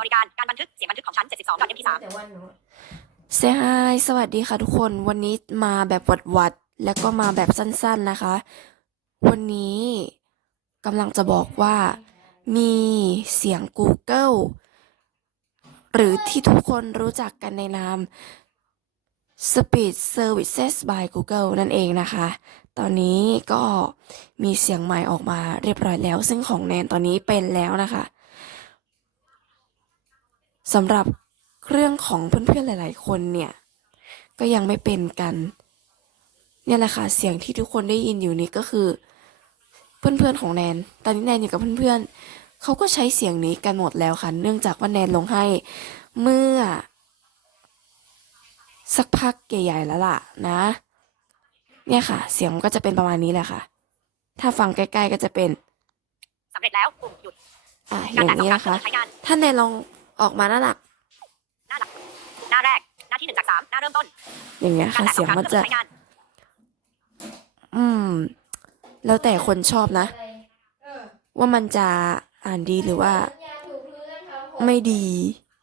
บริการการบันทึกเสียงบันทึกของฉัน72 .mp3 แต่วันหนู เซฮายสวัสดีค่ะทุกคน วันนี้มาแบบวัดวัดๆแล้วก็มาแบบสั้นๆนะคะ วันนี้กำลังจะบอกว่ามีเสียง Google หรือที่ทุกคนรู้จักกันในนาม Speed Services by Google นั่นเองนะคะ ตอนนี้ก็มีเสียงใหม่ออกมาเรียบร้อยแล้ว ซึ่งของแนนตอนนี้เป็นแล้วนะคะ สำหรับเครื่องของเพื่อนๆหลาย ๆ คนเนี่ย ก็ยังไม่เป็นกัน เนี่ยแหละค่ะเสียงที่ทุกคนได้ยินอยู่นี้ก็คือ เพื่อนๆของแนน ตอนนี้แนนอยู่กับเพื่อนๆเขาก็ใช้เสียงนี้กันหมดแล้วค่ะ เนื่องจากว่าแนนลงให้เมื่อ สักพักใหญ่ๆแล้วล่ะนะ เนี่ยค่ะ เสียงมันก็จะเป็นประมาณนี้แหละค่ะ ถ้าฟังใกล้ๆก็จะเป็นสำเร็จแล้วปุ่มหยุดอ่าอการย่างแตะสองนี้ครั้งนะคะเพื่อใช้งานถ้าแนนลอง ออกมาหน้าหลัก หน้าหลัก หน้าแรก หน้าที่1จาก3หน้าเริ่มต้น อย่างเงี้ยการค่ะแตะสเสีอยงงครั้งมันเพื่อจะใช้งานอืม แล้วแต่คนชอบนะอะไรเออว่ามันจะอ่านดีหรือว่าสัญญาถูกพื้นครับผมไม่ดี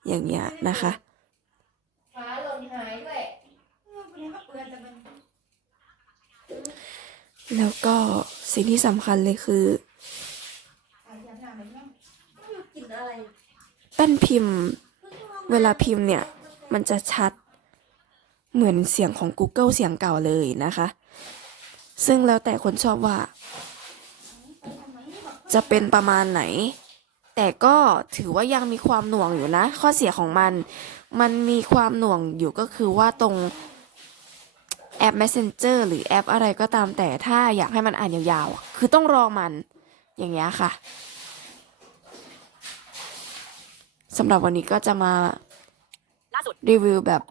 อย่างเงี้ยนะคะฟ้าหล่นหายด้วยแล้วก็สิ่งที่สำคัญเลยคือกินอะไร แป้นพิมพ์ เวลาพิมพ์เนี่ย มันจะชัดเหมือนเสียงของ Google เสียงเก่าเลยนะคะ ซึ่งแล้วแต่คนชอบว่า จะเป็นประมาณไหน แต่ก็ถือว่ายังมีความหน่วงอยู่นะ ข้อเสียของมัน มันมีความหน่วงอยู่ก็คือว่าตรงแอป Messenger หรือแอปอะไรก็ตามแต่ถ้าอยากให้มันอ่านยาวๆ คือต้องรอมันอย่างเงี้ยค่ะ สำหรับวันนี้ก็จะมาล่าสุดรีวิวแบบ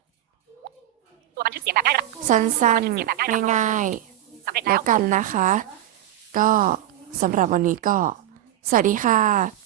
ตัวบันทึกเสียงแบบได้ระดับสั้นๆง่ายสำเร็จๆแล้แล้ววกันนะคะ ก็สำหรับวันนี้ก็ สวัสดีค่ะ